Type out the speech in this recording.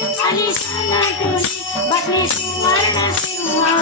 Ali Sunna Tuni, Bhakti Suvarna Suvarna.